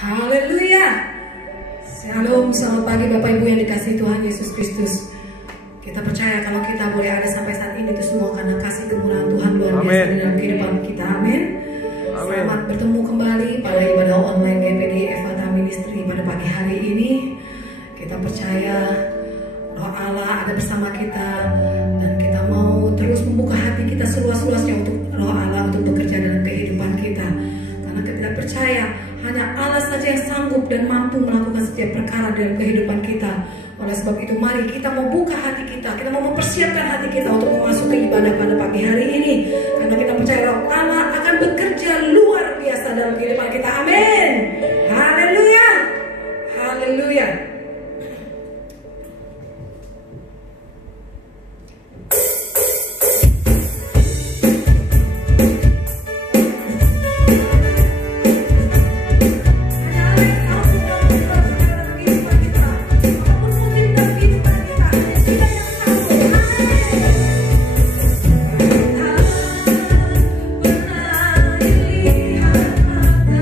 Haleluya. Shalom, selamat pagi Bapak Ibu yang dikasihi Tuhan Yesus Kristus. Kita percaya kalau kita boleh ada sampai saat ini itu semua karena kasih kemurahan Tuhan luar biasa di dalam kehidupan kita. Amin. Selamat bertemu kembali pada ibadah online GPD Ephata Ministry pada pagi hari ini. Kita percaya Roh Allah ada bersama kita dan kita mau terus membuka hati kita seluas-luasnya untuk Roh Allah untuk bekerja dalam kehidupan kita. Karena kita percaya hanya Allah saja yang sanggup dan mampu melakukan setiap perkara dalam kehidupan kita. Oleh sebab itu mari kita mau buka hati kita mau mempersiapkan hati kita untuk memasuki ibadah pada pagi hari ini. Karena kita percaya Roh Allah akan bekerja luar biasa dalam kehidupan kita. Amin. Haleluya. Haleluya. Benar dilihat mata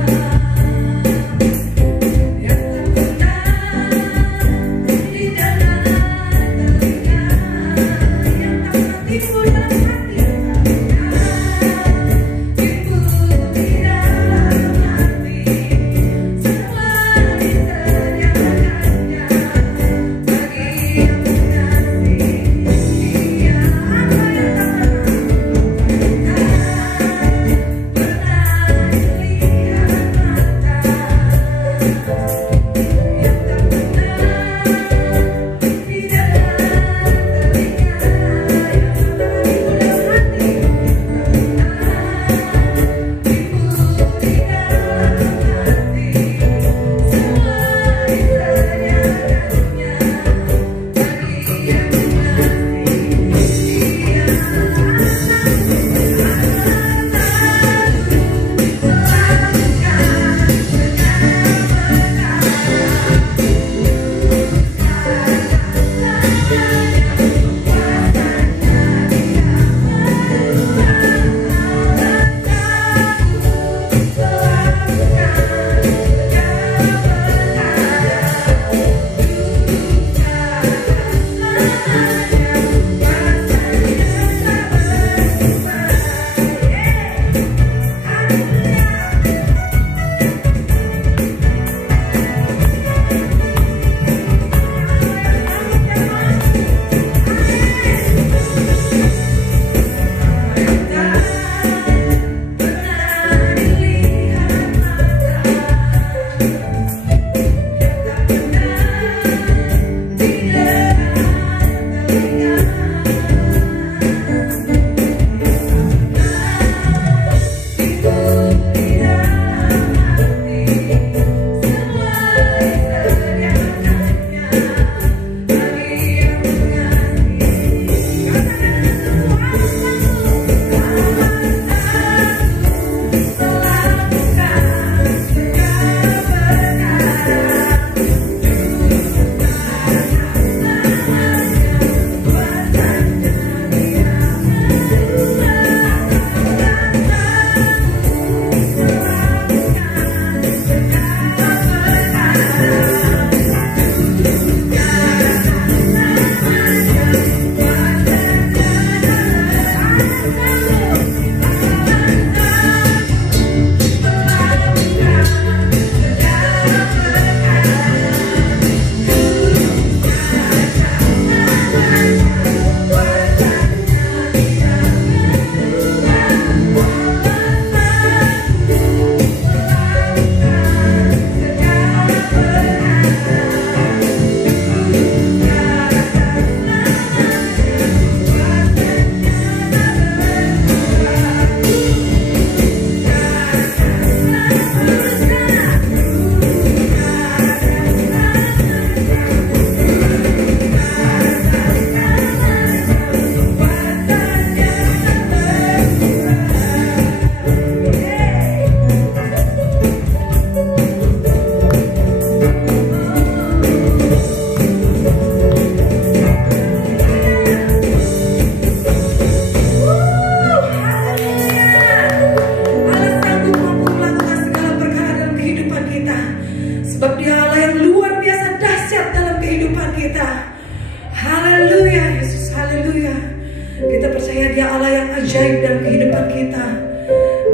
Sebab Dia Allah yang luar biasa dahsyat dalam kehidupan kita. Haleluya Yesus, haleluya. Kita percaya Dia Allah yang ajaib dalam kehidupan kita.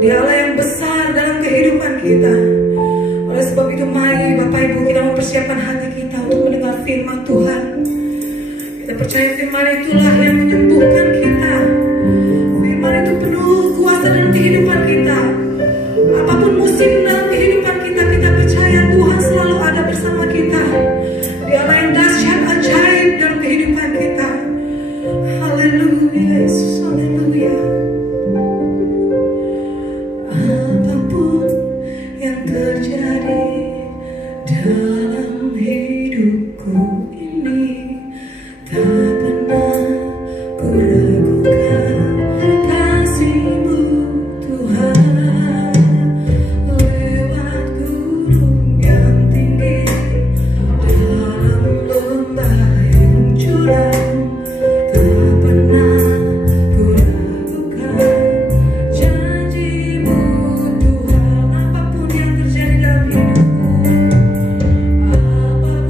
Dia Allah yang besar dalam kehidupan kita. Oleh sebab itu mari Bapak Ibu kita mempersiapkan hati kita untuk mendengar firman Tuhan. Kita percaya firman itulah yang menyembuhkan kita. Firman itu penuh kuasa dalam kehidupan kita. Apapun musim dalam kehidupan kita, kita percaya Tuhan selalu ada bersama kita. Dia Allah yang dahsyat ajaib dalam kehidupan kita. Haleluya Yesus, haleluya. Apapun yang terjadi dalam hidupku ini, tak pernah ku ragukan kasih-Mu Tuhan. Lewat gunung yang tinggi, dalam lembah yang curam, tak pernah ku ragukan janji-Mu Tuhan. Apapun yang terjadi dalam hidupku, apapun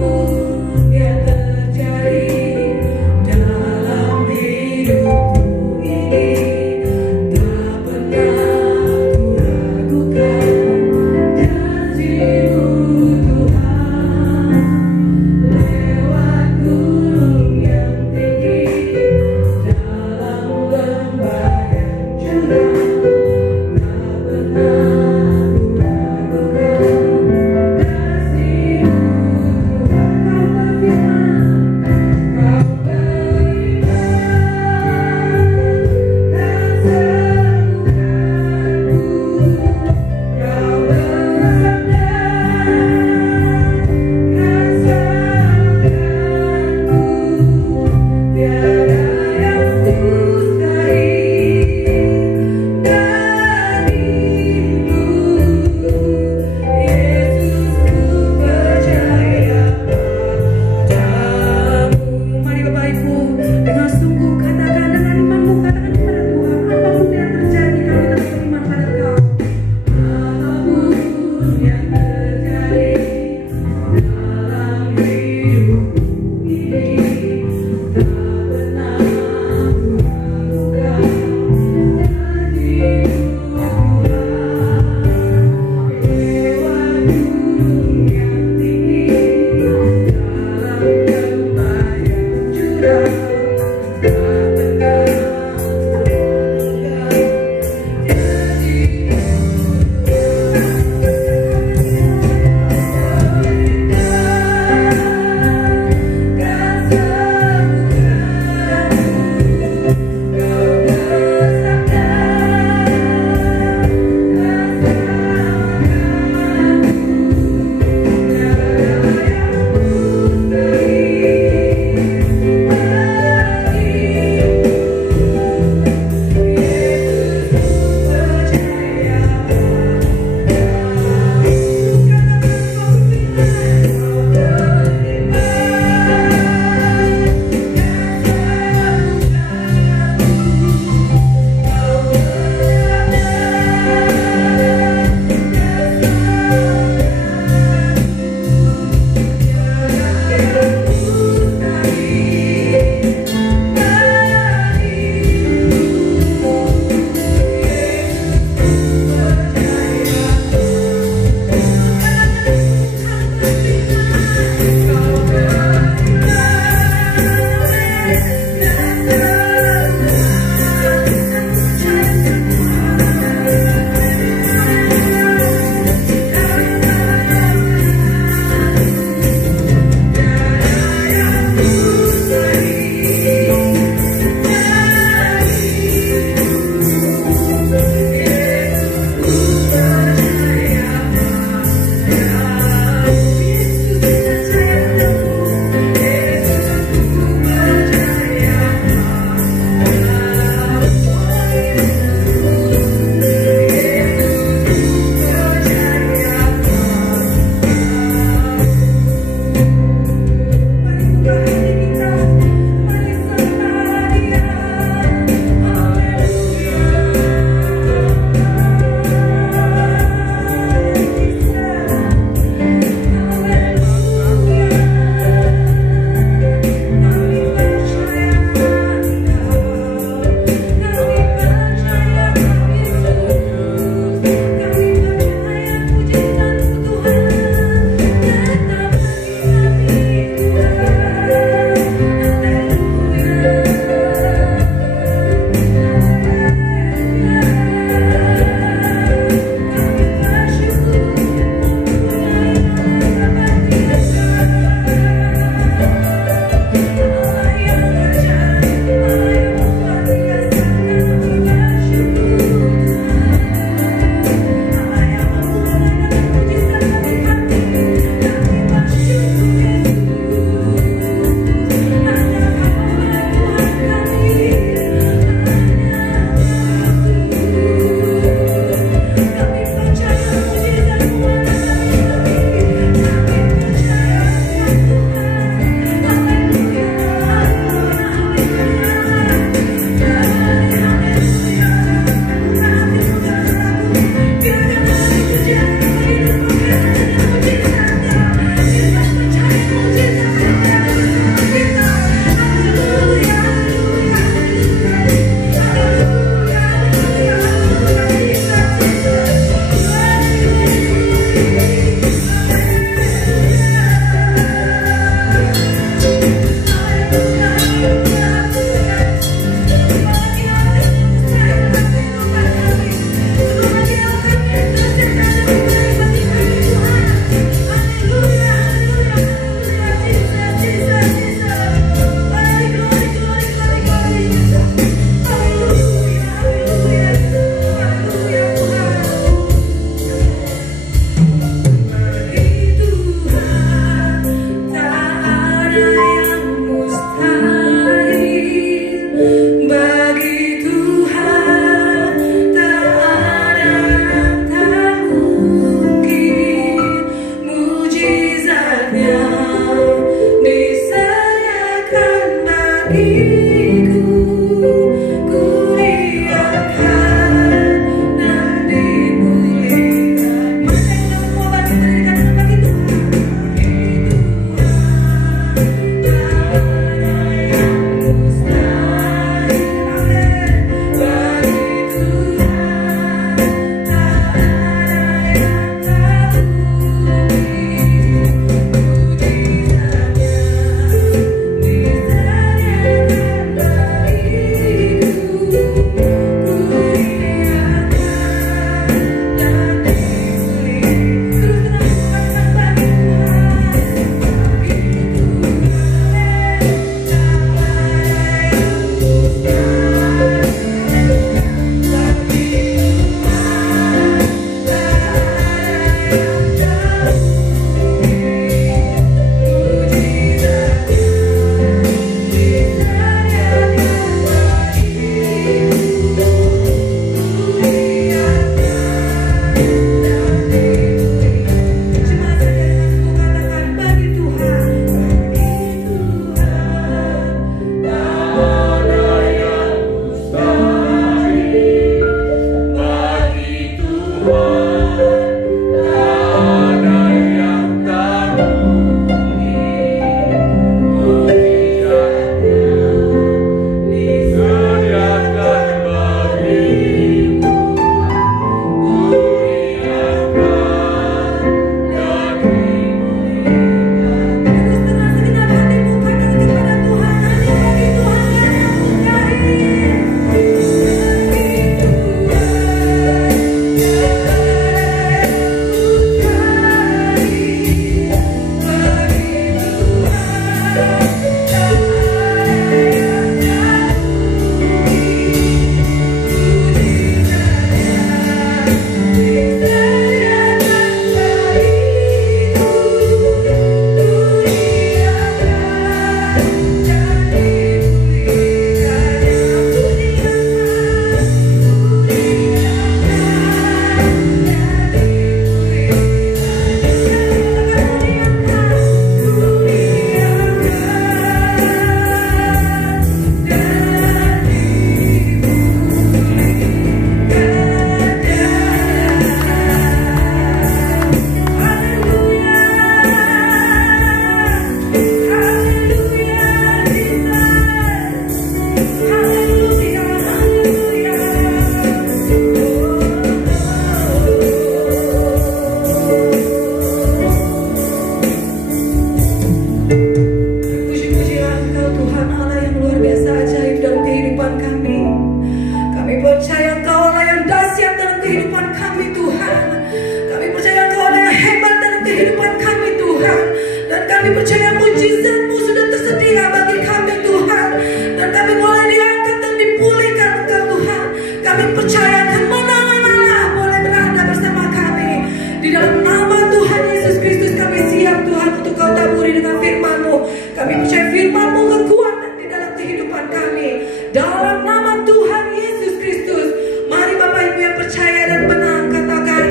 mujizat-Mu sudah tersedia bagi kami Tuhan, dan kami boleh diangkat dan dipulihkan Engkau Tuhan. Kami percaya kemenangan Allah boleh berada bersama kami. Di dalam nama Tuhan Yesus Kristus kami siap Tuhan untuk Kau taburi dengan firman-Mu. Kami percaya firman-Mu kekuatan di dalam kehidupan kami. Dalam nama Tuhan Yesus Kristus, mari Bapak Ibu yang percaya dan menang katakan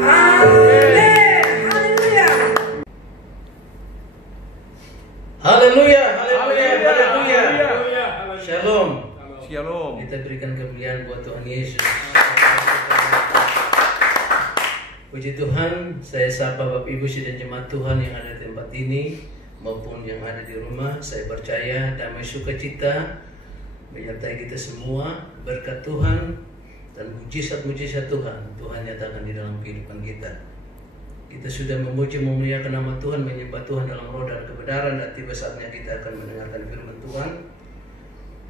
amin. Haleluya. Haleluya, haleluya, haleluya. Shalom. Shalom. Kita berikan kemuliaan buat Tuhan Yesus. Puji Tuhan, saya sapa Bapak Ibu dan jemaat Tuhan yang ada di tempat ini maupun yang ada di rumah. Saya percaya damai sukacita menyertai kita semua, berkat Tuhan dan mujizat-mujizat Tuhan nyatakan di dalam kehidupan kita. Kita sudah memuji memuliakan nama Tuhan, menyembah Tuhan dalam roh dan kebenaran, dan tiba saatnya kita akan mendengarkan firman Tuhan.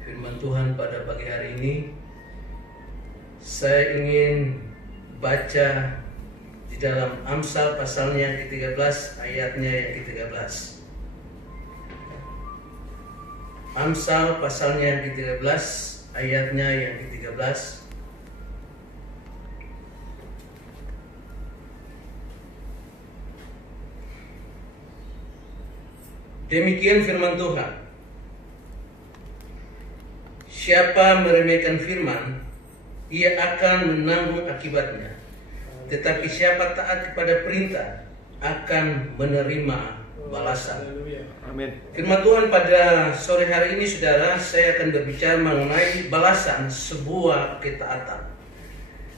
Firman Tuhan pada pagi hari ini saya ingin baca di dalam Amsal pasalnya yang ke-13 ayatnya yang ke-13. Amsal pasalnya yang ke-13 ayatnya yang ke-13. Demikian firman Tuhan. Siapa meremehkan firman, ia akan menanggung akibatnya. Tetapi siapa taat kepada perintah akan menerima balasan. Amin. Firman Tuhan pada sore hari ini, saudara, saya akan berbicara mengenai balasan sebuah ketaatan.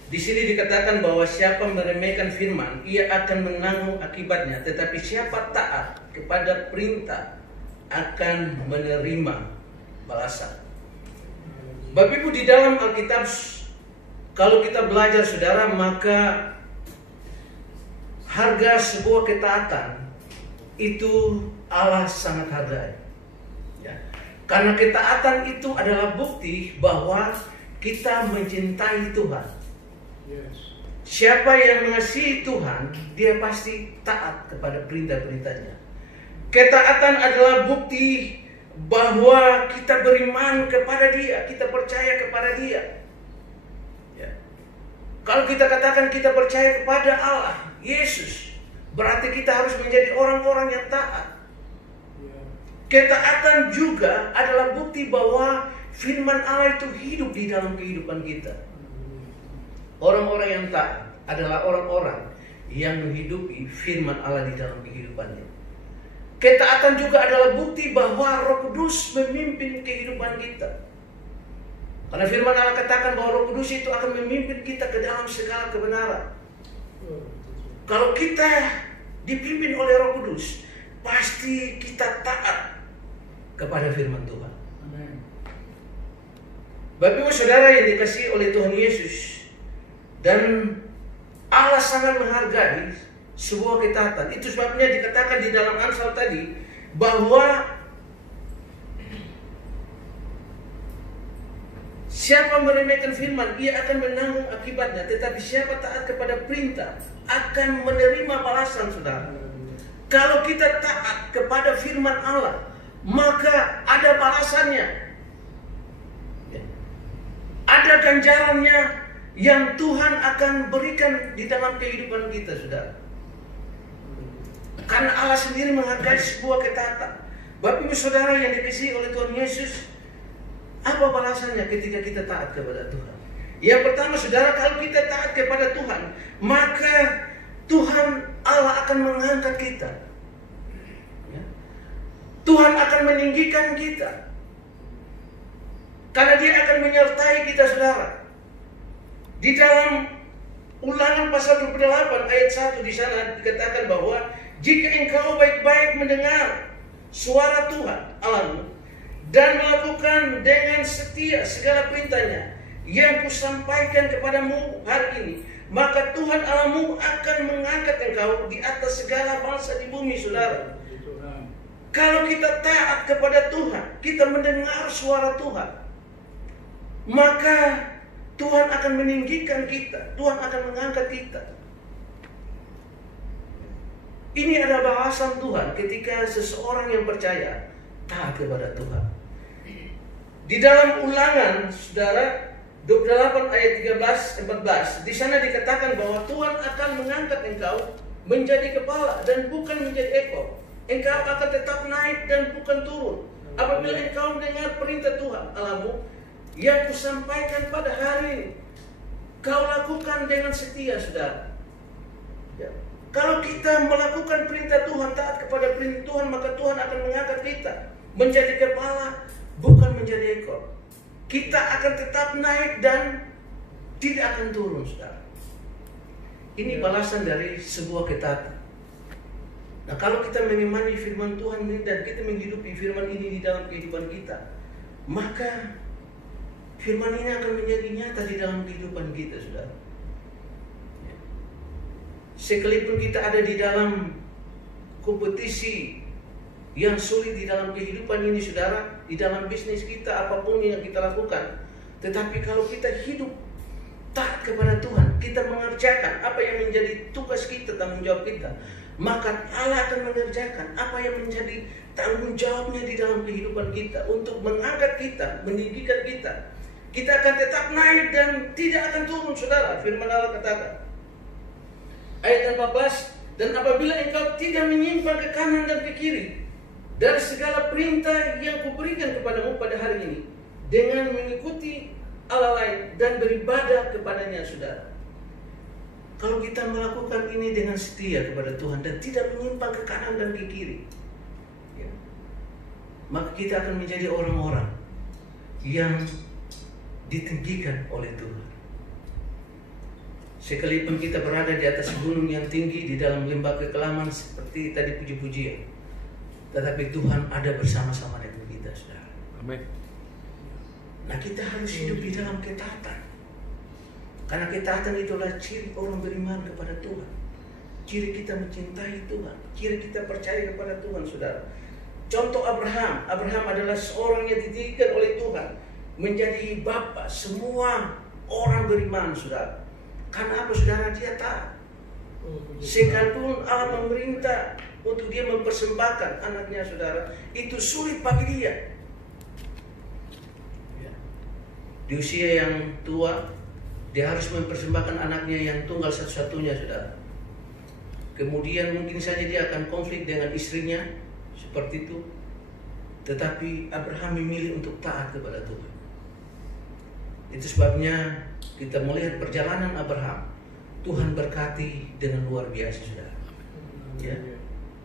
Di sini dikatakan bahwa siapa meremehkan firman, ia akan menanggung akibatnya. Tetapi siapa taat kepada perintah akan menerima balasan. Bapak Ibu, di dalam Alkitab, kalau kita belajar, saudara, maka harga sebuah ketaatan itu Allah sangat hargai. Ya. Karena ketaatan itu adalah bukti bahwa kita mencintai Tuhan. Siapa yang mengasihi Tuhan, dia pasti taat kepada perintah-perintahnya. Ketaatan adalah bukti bahwa kita beriman kepada Dia, kita percaya kepada Dia. Ya. Kalau kita katakan kita percaya kepada Allah, Yesus, berarti kita harus menjadi orang-orang yang taat. Ketaatan juga adalah bukti bahwa firman Allah itu hidup di dalam kehidupan kita. Orang-orang yang taat adalah orang-orang yang menghidupi firman Allah di dalam kehidupannya. Ketaatan juga adalah bukti bahwa Roh Kudus memimpin kehidupan kita. Karena firman Allah katakan bahwa Roh Kudus itu akan memimpin kita ke dalam segala kebenaran. Kalau kita dipimpin oleh Roh Kudus, pasti kita taat kepada firman Tuhan. Bapak Ibu Saudara yang dikasihi oleh Tuhan Yesus, dan Allah sangat menghargai sebuah ketaatan. Itu sebabnya dikatakan di dalam Amsal tadi bahwa siapa meremehkan firman, ia akan menanggung akibatnya. Tetapi siapa taat kepada perintah akan menerima balasan, saudara. Kalau kita taat kepada firman Allah, maka ada balasannya. Ada ganjarannya yang Tuhan akan berikan di dalam kehidupan kita, saudara. Karena Allah sendiri menghargai sebuah ketaatan. Bapak Ibu Saudara yang dikasihi oleh Tuhan Yesus, apa balasannya ketika kita taat kepada Tuhan? Yang pertama, saudara, kalau kita taat kepada Tuhan, maka Tuhan Allah akan mengangkat kita. Ya. Tuhan akan meninggikan kita. Karena Dia akan menyertai kita, saudara. Di dalam Ulangan pasal 28 ayat 1 di sana dikatakan bahwa jika engkau baik-baik mendengar suara Tuhan Allahmu dan melakukan dengan setia segala perintahnya yang kusampaikan kepadamu hari ini, maka Tuhan Allahmu akan mengangkat engkau di atas segala bangsa di bumi, saudara. Kalau kita taat kepada Tuhan, kita mendengar suara Tuhan, maka Tuhan akan meninggikan kita, Tuhan akan mengangkat kita. Ini adalah balasan Tuhan ketika seseorang yang percaya taat kepada Tuhan. Di dalam Ulangan, saudara, 28 ayat 13-14, di sana dikatakan bahwa Tuhan akan mengangkat engkau menjadi kepala dan bukan menjadi ekor. Engkau akan tetap naik dan bukan turun. Apabila engkau mendengar perintah Tuhan Allahmu yang kusampaikan pada hari ini, kau lakukan dengan setia, saudara. Ya. Kalau kita melakukan perintah Tuhan, taat kepada perintah Tuhan, maka Tuhan akan mengangkat kita menjadi kepala, bukan menjadi ekor. Kita akan tetap naik dan tidak akan turun, saudara. Ini balasan dari sebuah ketaatan. Nah, kalau kita mengimani firman Tuhan ini dan kita menghidupi firman ini di dalam kehidupan kita, maka firman ini akan menjadi nyata di dalam kehidupan kita, saudara. Sekalipun kita ada di dalam kompetisi yang sulit di dalam kehidupan ini, saudara, di dalam bisnis kita, apapun yang kita lakukan, tetapi kalau kita hidup taat kepada Tuhan, kita mengerjakan apa yang menjadi tugas kita, tanggung jawab kita, maka Allah akan mengerjakan apa yang menjadi tanggung jawabnya di dalam kehidupan kita untuk mengangkat kita, meninggikan kita. Kita akan tetap naik dan tidak akan turun, saudara. Firman Allah katakan, ayat 14, dan apabila engkau tidak menyimpang ke kanan dan ke kiri dari segala perintah yang kuberikan kepadamu pada hari ini, dengan mengikuti Allah lain dan beribadah kepadanya, saudara. Kalau kita melakukan ini dengan setia kepada Tuhan dan tidak menyimpang ke kanan dan ke kiri, ya, maka kita akan menjadi orang-orang yang ditinggikan oleh Tuhan. Sekalipun kita berada di atas gunung yang tinggi, di dalam lembah kekelaman seperti tadi puji-pujian, tetapi Tuhan ada bersama-sama dengan kita, saudara. Amin. Nah, kita harus hidup di dalam ketaatan. Karena ketaatan itulah ciri orang beriman kepada Tuhan. Ciri kita mencintai Tuhan. Ciri kita percaya kepada Tuhan, saudara. Contoh Abraham. Abraham adalah seorang yang dididikan oleh Tuhan menjadi bapa semua orang beriman, saudara. Karena apa, saudara? Dia taat. Sekalipun Allah memerintah untuk dia mempersembahkan anaknya, saudara, itu sulit bagi dia. Di usia yang tua, dia harus mempersembahkan anaknya yang tunggal satu-satunya, saudara. Kemudian mungkin saja dia akan konflik dengan istrinya, seperti itu. Tetapi Abraham memilih untuk taat kepada Tuhan. Itu sebabnya kita melihat perjalanan Abraham, Tuhan berkati dengan luar biasa, saudara. Ya.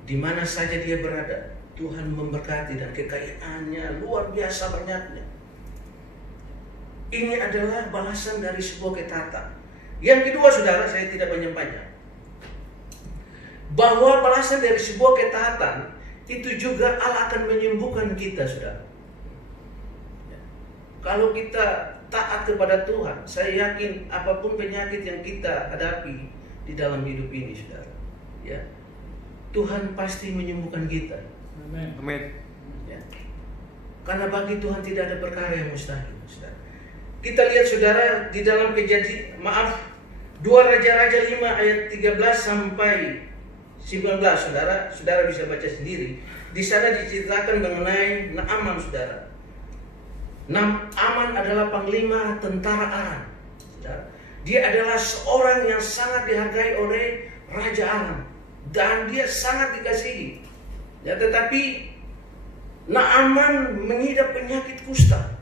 Di mana saja dia berada, Tuhan memberkati dan kekayaannya luar biasa banyaknya. Ini adalah balasan dari sebuah ketaatan. Yang kedua, saudara, saya tidak banyak-banyak, bahwa balasan dari sebuah ketaatan itu juga Allah akan menyembuhkan kita, saudara. Kalau kita taat kepada Tuhan, saya yakin apapun penyakit yang kita hadapi di dalam hidup ini, saudara, ya, Tuhan pasti menyembuhkan kita. Amin. Amin. Ya. Karena bagi Tuhan tidak ada perkara yang mustahil, saudara. Kita lihat, saudara, di dalam Kejadian, 2 Raja-Raja 5 ayat 13 sampai 19, saudara. Saudara bisa baca sendiri. Di sana diceritakan mengenai Naaman, saudara. Naaman adalah panglima tentara Aram, saudara. Dia adalah seorang yang sangat dihargai oleh Raja Aram dan dia sangat dikasihi. Ya, tetapi Naaman mengidap penyakit kusta.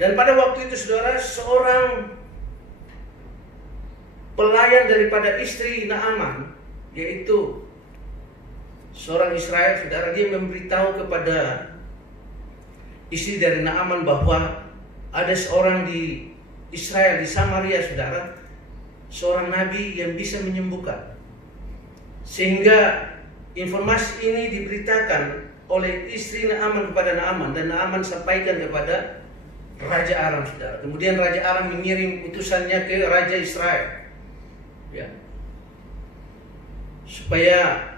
Dan pada waktu itu, saudara, seorang pelayan daripada istri Naaman, yaitu seorang Israel, saudara, dia memberitahu kepada istri dari Naaman bahwa ada seorang di Israel, di Samaria, saudara, seorang nabi yang bisa menyembuhkan. Sehingga informasi ini diberitakan oleh istri Naaman kepada Naaman, dan Naaman sampaikan kepada Raja Aram, saudara. Kemudian Raja Aram mengirim utusannya ke Raja Israel, ya, supaya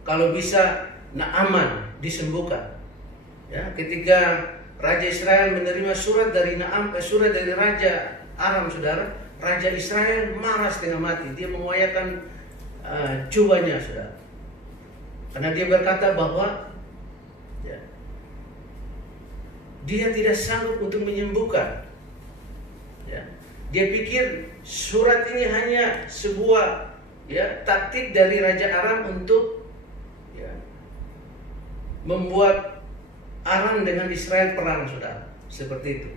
kalau bisa Naaman disembuhkan. Ya, ketika Raja Israel menerima surat dari Raja Aram, saudara, Raja Israel marah setengah mati. Dia mengoyakkan jubahnya, saudara. Karena dia berkata bahwa dia tidak sanggup untuk menyembuhkan. Dia pikir surat ini hanya sebuah taktik dari Raja Aram untuk membuat Aram dengan Israel perang, saudara. Seperti itu.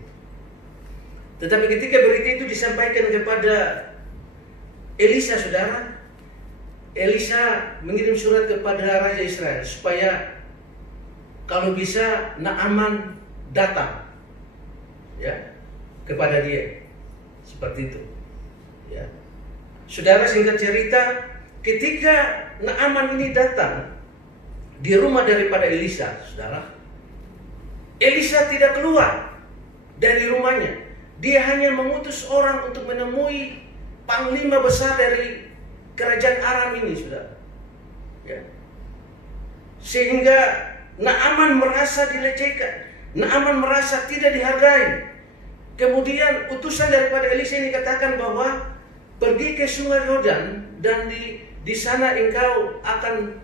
Tetapi ketika berita itu disampaikan kepada Elisa, saudara, Elisa mengirim surat kepada Raja Israel supaya kalau bisa Naaman datang kepada dia. Seperti itu. Saudara, singkat cerita, ketika Naaman ini datang di rumah daripada Elisa, saudara, Elisa tidak keluar dari rumahnya. Dia hanya mengutus orang untuk menemui panglima besar dari kerajaan Aram ini, saudara. Sehingga Naaman merasa dilecehkan. Naaman merasa tidak dihargai. Kemudian utusan daripada Elisa ini katakan bahwa pergi ke sungai Yordan dan di sana engkau akan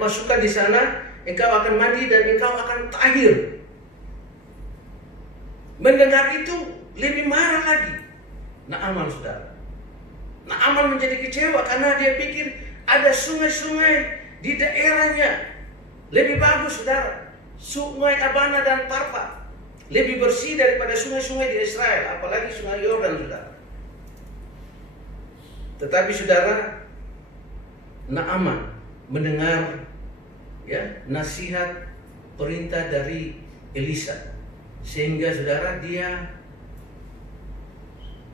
masukkan di sana, engkau akan mandi dan engkau akan tahir. Mendengar itu lebih marah lagi Naaman, saudara. Naaman menjadi kecewa karena dia pikir ada sungai-sungai di daerahnya lebih bagus, saudara. Sungai Abana dan Parpa lebih bersih daripada sungai-sungai di Israel, apalagi sungai Yordan, saudara. Tetapi saudara, Naaman mendengar nasihat perintah dari Elisa. Sehingga saudara, dia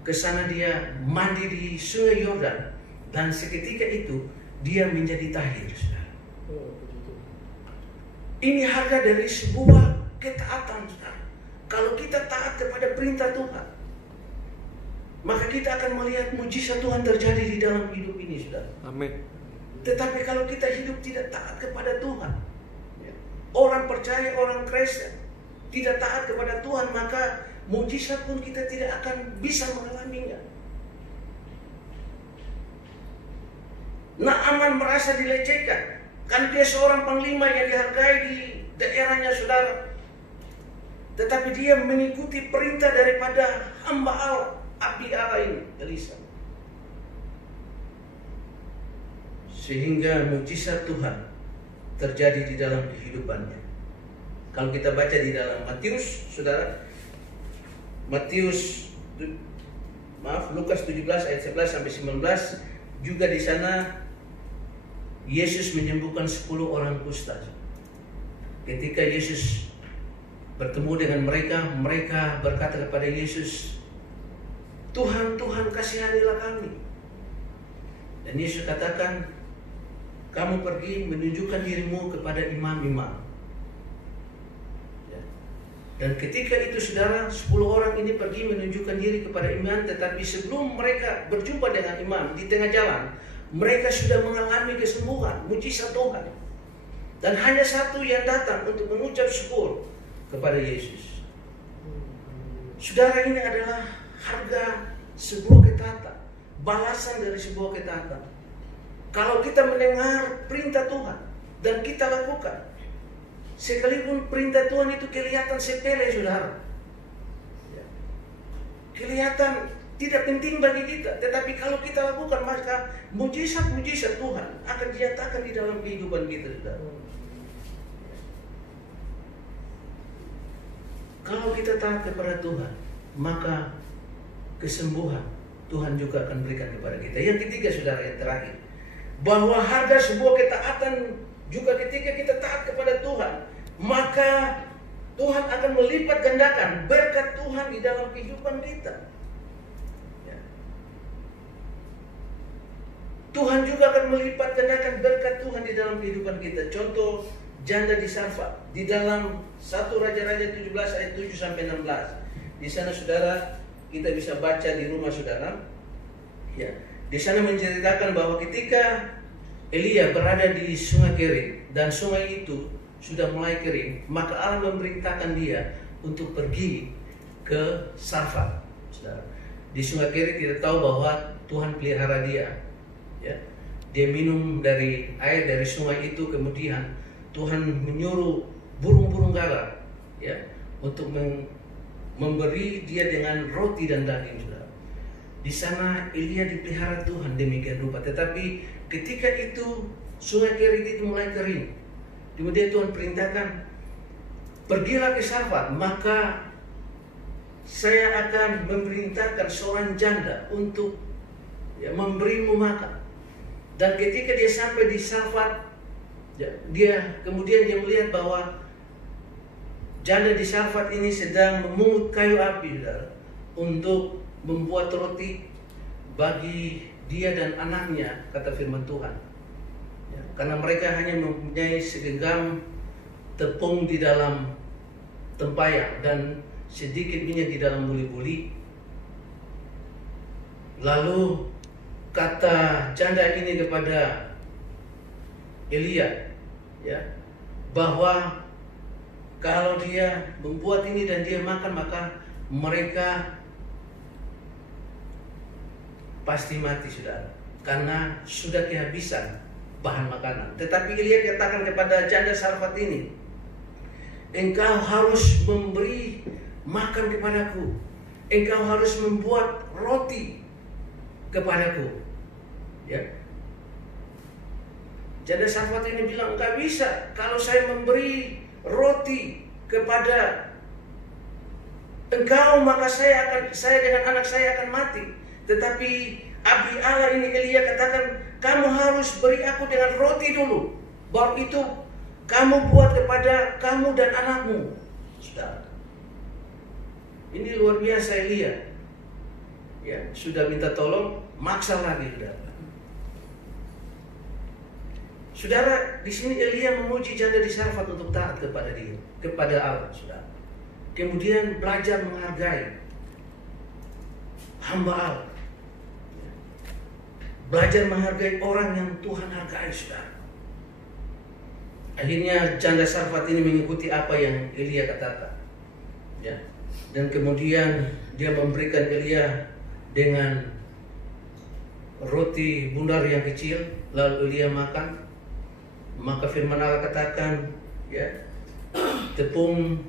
ke sana, dia mandi di sungai Yordan, dan seketika itu dia menjadi tahir, saudara. Ini harga dari sebuah ketaatan, saudara. Kalau kita taat kepada perintah Tuhan, maka kita akan melihat mujizat Tuhan terjadi di dalam hidup ini, saudara. Amin. Tetapi kalau kita hidup tidak taat kepada Tuhan, orang percaya, orang Kristen tidak taat kepada Tuhan, maka mujizat pun kita tidak akan bisa mengalaminya. Naaman merasa dilecehkan karena dia seorang panglima yang dihargai di daerahnya, saudara. Tetapi dia mengikuti perintah daripada hamba Allah, abdi Allah ini, Elisa. Sehingga mujizat Tuhan terjadi di dalam kehidupannya. Kalau kita baca di dalam Matius, saudara, Lukas 17 ayat 11 sampai 19, juga di sana Yesus menyembuhkan 10 orang kusta. Ketika Yesus bertemu dengan mereka, mereka berkata kepada Yesus, "Tuhan, Tuhan, kasihanilah kami." Dan Yesus katakan, "Kamu pergi menunjukkan dirimu kepada imam-imam." Dan ketika itu, saudara, 10 orang ini pergi menunjukkan diri kepada imam, tetapi sebelum mereka berjumpa dengan imam di tengah jalan, mereka sudah mengalami kesembuhan, mujizat Tuhan. Dan hanya satu yang datang untuk mengucap syukur kepada Yesus. Saudara, ini adalah harga sebuah ketaatan, balasan dari sebuah ketaatan. Kalau kita mendengar perintah Tuhan dan kita lakukan, sekalipun perintah Tuhan itu kelihatan sepele, saudara, kelihatan tidak penting bagi kita, tetapi kalau kita lakukan, maka mujizat-mujizat Tuhan akan dinyatakan di dalam kehidupan kita, saudara. Kalau kita taat kepada Tuhan, maka kesembuhan Tuhan juga akan berikan kepada kita. Yang ketiga, saudara, yang terakhir, bahwa harga sebuah ketaatan juga ketika kita taat kepada Tuhan, maka Tuhan akan melipat gandakan berkat Tuhan di dalam kehidupan kita. Tuhan juga akan melipat gandakan berkat Tuhan di dalam kehidupan kita. Contoh janda di Sarfat di dalam 1 Raja-Raja 17 ayat 7 sampai 16. Di sana, saudara, kita bisa baca di rumah saudara. Di sana menceritakan bahwa ketika Elia berada di sungai kering dan sungai itu sudah mulai kering, maka Allah memerintahkan dia untuk pergi ke Sarfat. saudara. Di Sungai Kerit kita tahu bahwa Tuhan pelihara dia, ya. Dia minum dari air dari sungai itu, kemudian Tuhan menyuruh burung-burung gagak, ya, untuk memberi dia dengan roti dan daging, saudara. Di sana Elia dipelihara Tuhan demikian rupa. Tetapi ketika itu Sungai Kerit itu mulai kering, kemudian Tuhan perintahkan, pergilah ke Sarfat, maka saya akan memerintahkan seorang janda untuk, ya, memberimu makan. Dan ketika dia sampai di Sarfat, ya, kemudian dia melihat bahwa janda di Sarfat ini sedang memungut kayu api, saudara, untuk membuat roti bagi dia dan anaknya, kata firman Tuhan. Ya, karena mereka hanya mempunyai segenggam tepung di dalam tempayan dan sedikit minyak di dalam buli-buli. Lalu kata janda ini kepada Elia, ya, bahwa kalau dia membuat ini dan dia makan, maka mereka pasti mati, saudara, karena sudah kehabisan bahan makanan. Tetapi Elia katakan kepada janda Sarfat ini, engkau harus memberi makan kepadaku, engkau harus membuat roti kepadaku. Ya. Janda Sarfat ini bilang, enggak bisa. Kalau saya memberi roti kepada engkau, maka saya dengan anak saya akan mati. Tetapi abdi Allah ini Elia katakan, kamu harus beri aku dengan roti dulu, baru itu kamu buat kepada kamu dan anakmu. Sudah. Ini luar biasa Elia. Ya, sudah minta tolong, maksa lagi, saudara. Saudara, di sini Elia memuji janda di Sarfat untuk taat kepada dia, kepada Allah, saudara. Kemudian belajar menghargai hamba Allah. Belajar menghargai orang yang Tuhan hargai, saudara. Akhirnya janda Sarfat ini mengikuti apa yang Elia katakan. Ya. Dan kemudian dia memberikan Elia dengan roti bundar yang kecil, lalu Elia makan. Maka firman Allah katakan, ya, tepung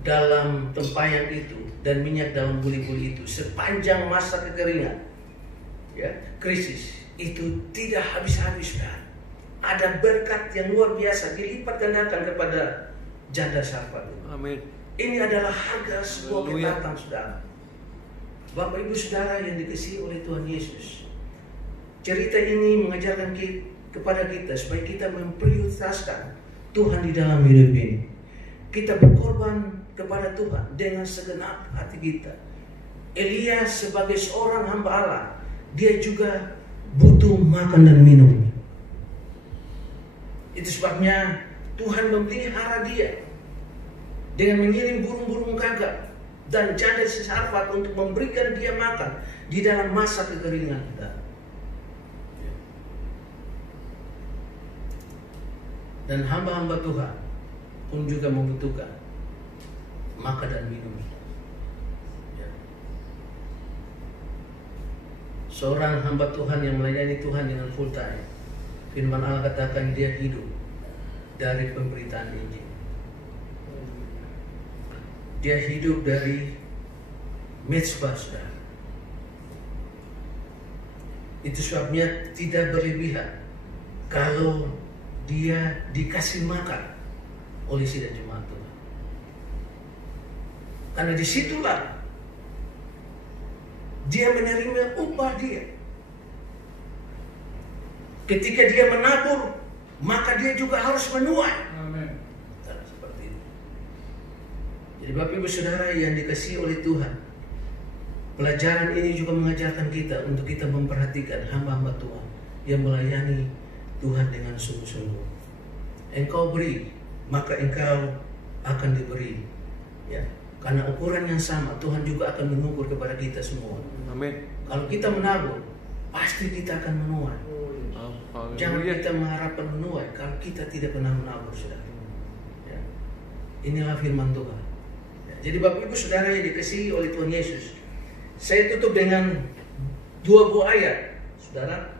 dalam tempayan itu dan minyak dalam buli-buli itu sepanjang masa kekeringan, ya, krisis itu tidak habis-habis, saudara. Ada berkat yang luar biasa dilipat gandakan kepada janda Sarfat. Amin. Ini adalah harga sebuah ketatan, saudara. Bapak Ibu Saudara yang dikasihi oleh Tuhan Yesus, cerita ini mengajarkan kepada kita supaya kita memprioritaskan Tuhan di dalam hidup ini. Kita berkorban kepada Tuhan dengan segenap hati kita. Elia sebagai seorang hamba Allah, dia juga butuh makan dan minum. Itu sebabnya Tuhan memelihara dia dengan mengirim burung-burung gagak dan janda Sarfat untuk memberikan dia makan di dalam masa kekeringan kita. Dan hamba-hamba Tuhan pun juga membutuhkan makan dan minum. Ya. Seorang hamba Tuhan yang melayani Tuhan dengan full time, firman Allah katakan dia hidup dari pemberitaan Injil. Dia hidup dari mezbah, saudara. Itu sebabnya tidak berlebihan kalau dia dikasih makan oleh sidang jemaat Tuhan. Karena disitulah dia menerima upah dia. Ketika dia menabur, maka dia juga harus menuai. Amin. Seperti itu. Jadi Bapak Ibu Saudara yang dikasihi oleh Tuhan, pelajaran ini juga mengajarkan kita untuk kita memperhatikan hamba-hamba Tuhan yang melayani Tuhan dengan sungguh-sungguh. Engkau beri, maka engkau akan diberi. Ya, karena ukuran yang sama Tuhan juga akan mengukur kepada kita semua. Amin. Kalau kita menabur, pasti kita akan menuai. Jangan kita mengharapkan menuai kalau kita tidak pernah menabur, saudara. Ya. Inilah firman Tuhan. Ya. Jadi Bapak Ibu Saudara yang dikasihi oleh Tuhan Yesus, Saya tutup dengan 2 buah ayat, saudara.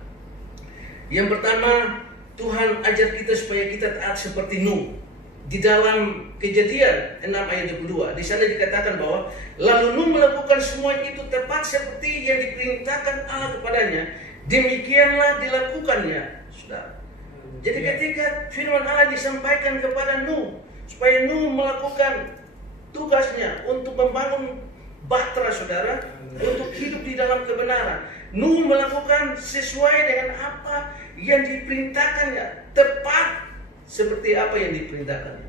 Yang pertama, Tuhan ajar kita supaya kita taat seperti Nuh. Di dalam Kejadian 6 ayat 22, di sana dikatakan bahwa lalu Nuh melakukan semua itu tepat seperti yang diperintahkan Allah kepadanya. Demikianlah dilakukannya, saudara. Jadi ketika firman Allah disampaikan kepada Nuh supaya Nuh melakukan tugasnya untuk membangun bahtera, saudara, untuk hidup di dalam kebenaran, Nuh melakukan sesuai dengan apa yang diperintahkannya, tepat seperti apa yang diperintahkannya.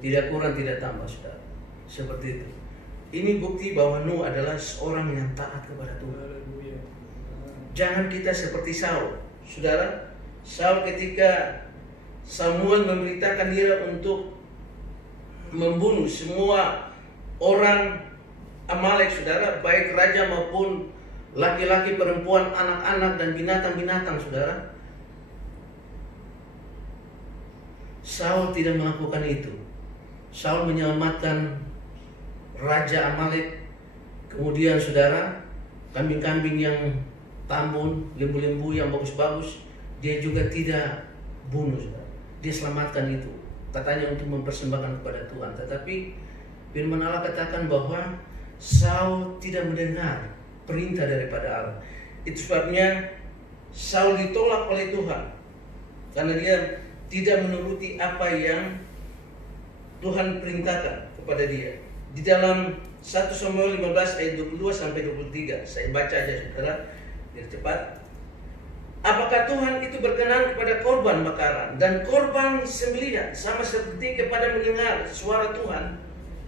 Tidak kurang, tidak tambah, saudara. Seperti itu. Ini bukti bahwa Nuh adalah seorang yang taat kepada Tuhan. Jangan kita seperti Saul, saudara. Saul ketika Samuel memerintahkan dia untuk membunuh semua orang Amalek, saudara, baik raja maupun laki-laki, perempuan, anak-anak, dan binatang-binatang, saudara. Saul tidak melakukan itu. Saul menyelamatkan raja Amalek. Kemudian, saudara, kambing-kambing yang tambun, lembu-lembu yang bagus-bagus, dia juga tidak bunuh, saudara. Dia selamatkan itu, katanya untuk mempersembahkan kepada Tuhan. Tetapi firman Allah katakan bahwa Saul tidak mendengar perintah daripada Allah. Itu sebabnya Saul ditolak oleh Tuhan, karena dia tidak menuruti apa yang Tuhan perintahkan kepada dia. Di dalam 1 Samuel 15 ayat 22 sampai 23, saya baca aja, saudara, biar cepat. Apakah Tuhan itu berkenan kepada korban bakaran dan korban sembelihan sama seperti kepada mendengar suara Tuhan?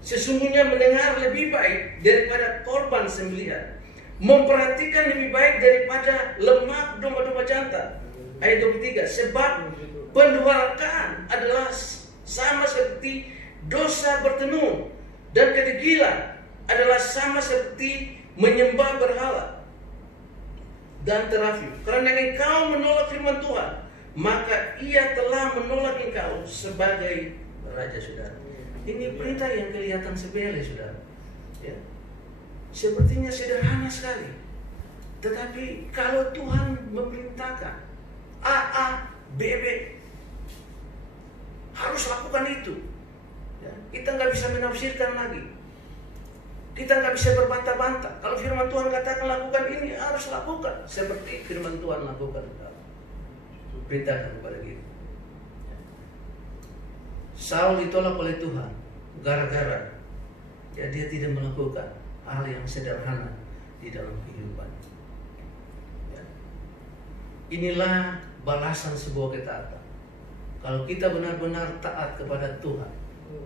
Sesungguhnya mendengar lebih baik daripada korban sembelihan, memperhatikan lebih baik daripada lemak domba-domba jantan. Ayat 23, sebab pendurhakaan adalah sama seperti dosa bertenung, dan kedegilan adalah sama seperti menyembah berhala dan terafim. Karena engkau menolak firman Tuhan, maka ia telah menolak engkau sebagai raja, saudara. Ini perintah yang kelihatan sepele, saudara. Ya. Sepertinya sederhana sekali. Tetapi kalau Tuhan memerintahkan A, B, harus lakukan itu. Ya. Kita nggak bisa menafsirkan lagi. Kita nggak bisa berbantah-bantah. Kalau firman Tuhan katakan lakukan ini, harus lakukan seperti firman Tuhan lakukan. Perintahkan kepada kita. Saul ditolak oleh Tuhan gara-gara ya, dia tidak melakukan hal yang sederhana di dalam kehidupan. Ya. Inilah balasan sebuah ketaatan. Kalau kita benar-benar taat kepada Tuhan,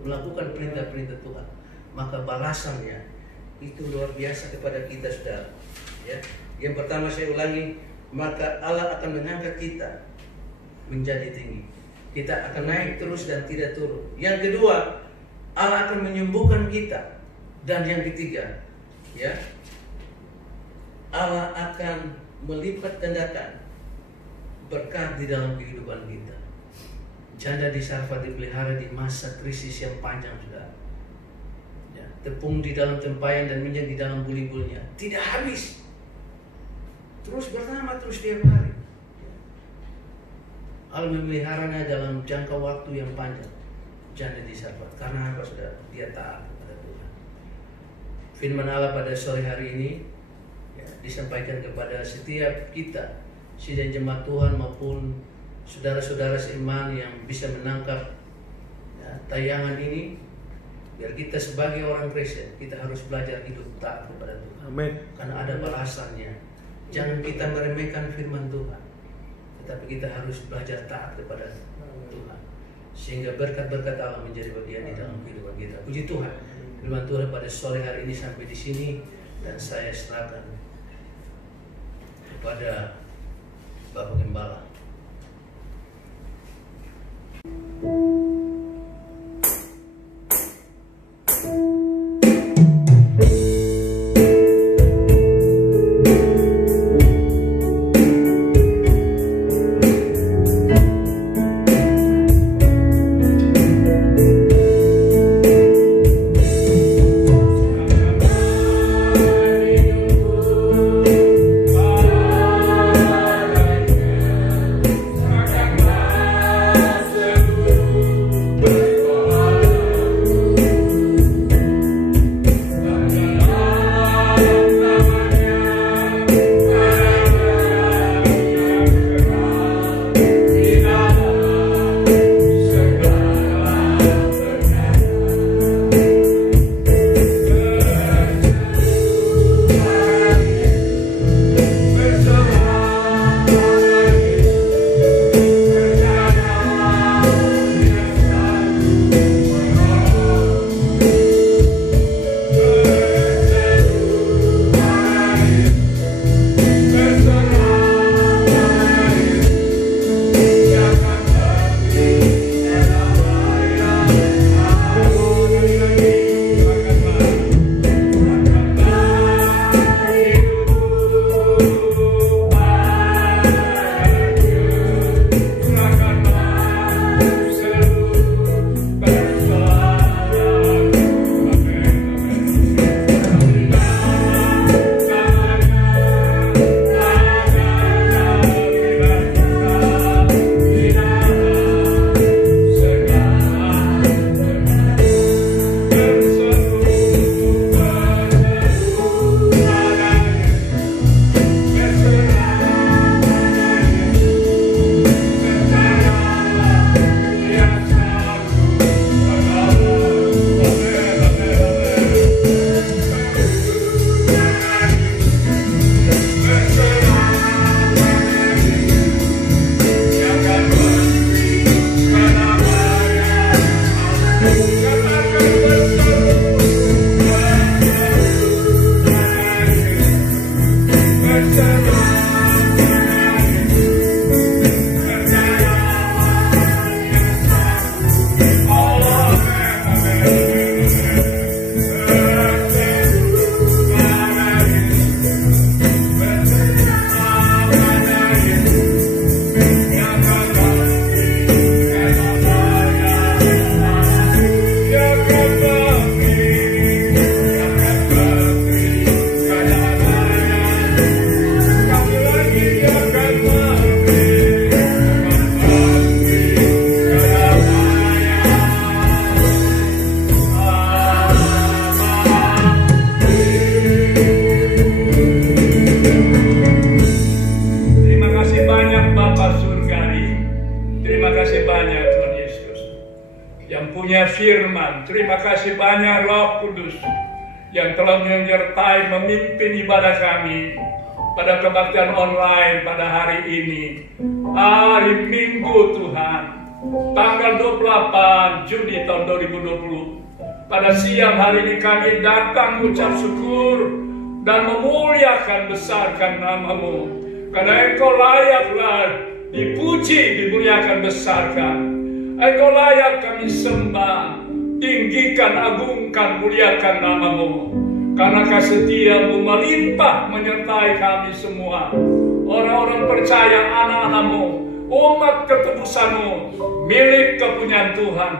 melakukan perintah-perintah Tuhan, maka balasannya itu luar biasa kepada kita, saudara. Ya. Yang pertama saya ulangi, maka Allah akan mengangkat kita menjadi tinggi. Kita akan naik terus dan tidak turun. Yang kedua, Allah akan menyembuhkan kita. Dan yang ketiga, ya, Allah akan melipat gandakan berkat di dalam kehidupan kita. Janda di Sarfat dipelihara di masa krisis yang panjang, sudah. Ya, tepung di dalam tempayan dan minyak di dalam buli-bulinya tidak habis. Terus bertambah terus tiap hari. Allah memeliharanya dalam jangka waktu yang panjang. Janda di Sarfat. Karena apa, saudara? Dia taat kepada Tuhan. Firman Allah pada sore hari ini ya, disampaikan kepada setiap kita, sidang jemaat Tuhan maupun saudara-saudara seiman yang bisa menangkap ya, tayangan ini. Biar kita sebagai orang Kristen, kita harus belajar hidup taat kepada Tuhan. Amin. Karena ada balasannya. Jangan kita meremehkan firman Tuhan, tapi kita harus belajar taat kepada Tuhan, sehingga berkat-berkat Allah menjadi bagian di dalam kehidupan kita. Puji Tuhan, firman Tuhan pada sore hari ini sampai di sini, dan saya serahkan kepada Bapak Gembala. Firman. Terima kasih banyak Roh Kudus yang telah menyertai memimpin ibadah kami pada kebaktian online pada hari ini, hari Minggu Tuhan, tanggal 28 Juni tahun 2020. Pada siang hari ini kami datang mengucap syukur dan memuliakan besarkan nama-Mu, karena Engkau layaklah dipuji, dimuliakan, besarkan. Engkau layak kami sembah, tinggikan, agungkan, muliakan nama-Mu. Karena kasih setia-Mu melimpah menyertai kami semua. Orang-orang percaya, anak-anak-Mu, umat ketebusan-Mu, milik kepunyaan Tuhan.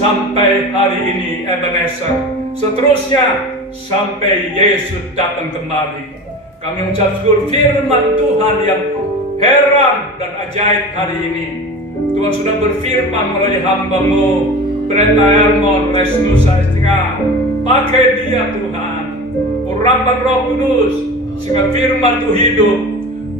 Sampai hari ini Ebenezer, seterusnya sampai Yesus datang kembali. Kami mengucap syukur firman Tuhan yang heran dan ajaib hari ini. Tuhan sudah berfirman melalui hamba-Mu, Pendeta Hermon Resnusa Istinga. Pakai dia Tuhan, urapan Roh Kudus, sehingga firman itu hidup.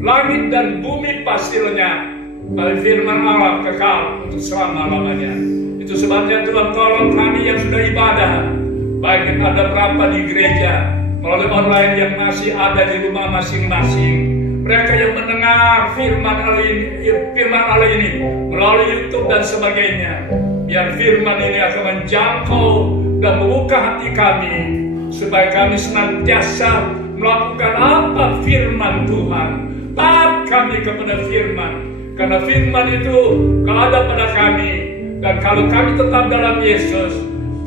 Langit dan bumi pasti lenyap, tapi firman Allah kekal untuk selama-lamanya. Itu sebabnya Tuhan tolong kami yang sudah ibadah, baik yang ada berapa di gereja, melalui online yang masih ada di rumah masing-masing. Mereka yang mendengar firman Allah ini melalui YouTube dan sebagainya, biar firman ini akan menjangkau dan membuka hati kami, supaya kami senantiasa melakukan apa firman Tuhan. Taat kami kepada firman, karena firman itu kalau ada pada kami, dan kalau kami tetap dalam Yesus,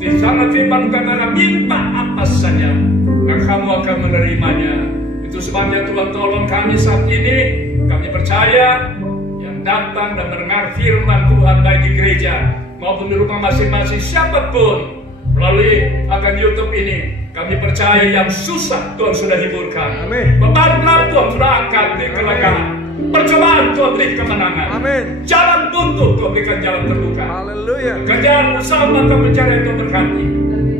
di sana firman katakan minta apa saja, dan kamu akan menerimanya. Itu sebabnya Tuhan tolong kami saat ini. Kami percaya yang datang dan mendengar firman Tuhan baik di gereja maupun di rumah masing-masing siapapun melalui akan YouTube ini, kami percaya yang susah Tuhan sudah hiburkan. Amin. Beban Tuhan sudah angkat di kelegaan. Percobaan Tuhan beri kemenangan. Amin. Jalan buntu Tuhan berikan jalan terbuka. Haleluya. Kerjaan usaha mata pencarian Tuhan berkati.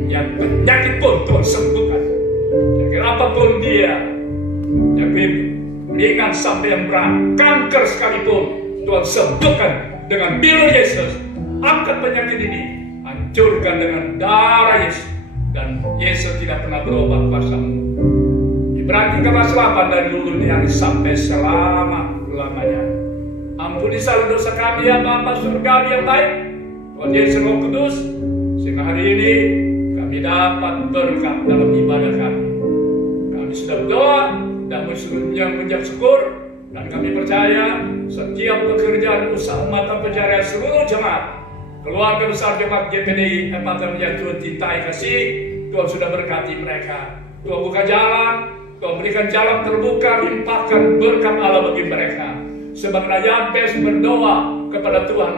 Yang penyakit pun Tuhan sembuhkan. Jadi apapun dia, yang ringan sampai yang berat, kanker sekalipun, Tuhan sembuhkan dengan milik Yesus. Angkat penyakit ini, hancurkan dengan darah Yesus, dan Yesus tidak pernah berubah kuasa-Mu. Ibrani kelas 8 dari dulu yang sampai selama-lamanya. Ampuni salah dosa kami ya Bapa surgawi yang baik, Tuhan Yesus Roh Kudus, sehingga hari ini kami dapat berkat dalam ibadah kami. Kami sudah berdoa dan mengucap syukur, dan kami percaya setiap pekerjaan usaha mata pencarian seluruh jemaat, keluarga besar jemaat GPDI Empatan yang Tuhan cintai kasih, Tuhan sudah berkati mereka. Tuhan buka jalan, Tuhan berikan jalan terbuka, limpahkan berkat Allah bagi mereka. Sebagaimana Yabes berdoa kepada Tuhan,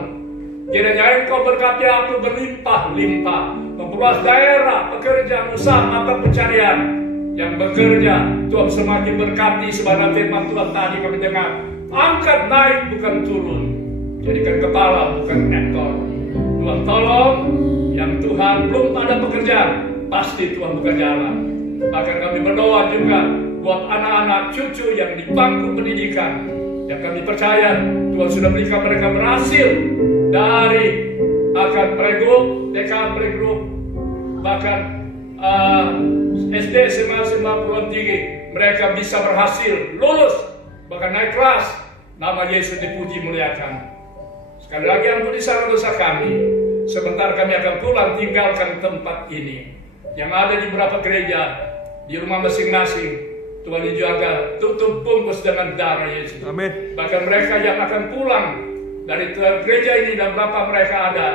kiranya Engkau berkati aku berlimpah-limpah, memperluas daerah pekerjaan usaha mata pencarian yang bekerja. Tuhan semakin berkati sebagaimana firman Tuhan tadi kami dengar. Angkat naik bukan turun, jadikan kepala bukan ekor. Tuhan tolong yang Tuhan belum ada pekerjaan, pasti Tuhan buka jalan. Bahkan kami berdoa juga buat anak-anak cucu yang di bangku pendidikan, yang kami percaya Tuhan sudah berikan mereka berhasil dari akan playgroup, TK playgroup, bahkan SD, SMA, perguruan tinggi, mereka bisa berhasil lulus, bahkan naik kelas. Nama Yesus dipuji muliakan. Sekali lagi ampuni salah dosa kami. Sebentar kami akan pulang tinggalkan tempat ini. Yang ada di beberapa gereja, di rumah masing-masing, Tuhan dijaga, tutup bungkus dengan darah Yesus. Amin. Bahkan mereka yang akan pulang dari gereja ini dan berapa mereka ada,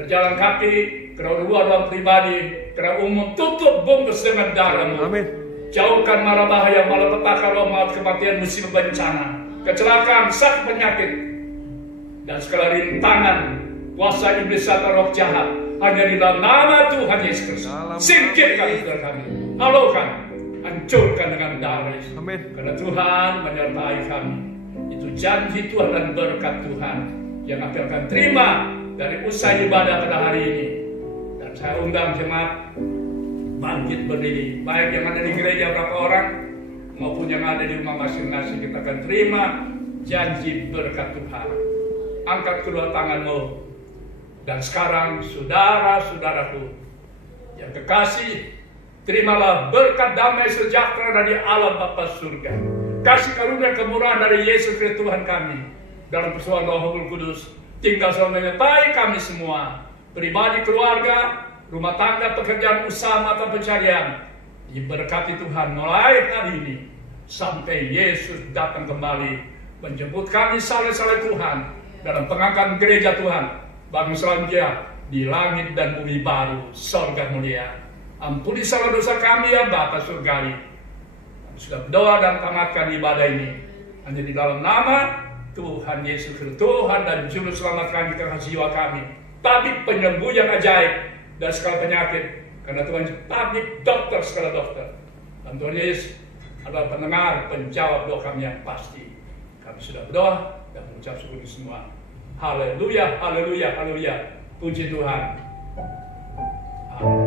berjalan kaki, kena ruang pribadi, kena umum, tutup bungkus dengan darah-Mu. Amin. Jauhkan mara bahaya, malapetaka, roh maut, kematian, musibah, bencana, kecelakaan, sakit, penyakit, dan segala rintangan kuasa iblis serta roh jahat hanya di dalam nama Tuhan Yesus Kristus. Singkirkan dari kami, halaukan, hancurkan dengan darah Yesus. Amin. Karena Tuhan menyertai kami. Itu janji Tuhan dan berkat Tuhan yang kami akan terima dari usai ibadah pada hari ini. Dan saya undang jemaat bangkit berdiri, baik yang ada di gereja berapa orang maupun yang ada di rumah masing-masing. Kita akan terima janji berkat Tuhan. Angkat kedua tanganmu. Dan sekarang saudara-saudaraku yang kekasih, terimalah berkat damai sejahtera dari Allah Bapa surga, kasih karunia kemurahan dari Yesus Kristus Tuhan kami, dalam persekutuan Roh Kudus tinggal selalu menyertai kami semua, pribadi, keluarga, rumah tangga, pekerjaan, usaha, mata pencarian. Diberkati Tuhan mulai hari ini sampai Yesus datang kembali menjemput kami saleh-saleh Tuhan dalam pengangkatan gereja Tuhan, bangsa selanjutnya di langit dan bumi baru, surga mulia. Ampuni salah dosa kami ya Bapa surgawi. Kami sudah berdoa dan tamatkan ibadah ini hanya di dalam nama Tuhan Yesus Kristus, Tuhan dan Juru Selamat kami, kekasih jiwa kami, tabib penyembuh yang ajaib dari segala penyakit, karena Tuhan tabib dokter segala dokter. Dan Tuhan Yesus adalah pendengar, penjawab doa kami yang pasti. Kami sudah berdoa dan mengucap syukur semua. Haleluya, haleluya, haleluya. Puji Tuhan. Amin.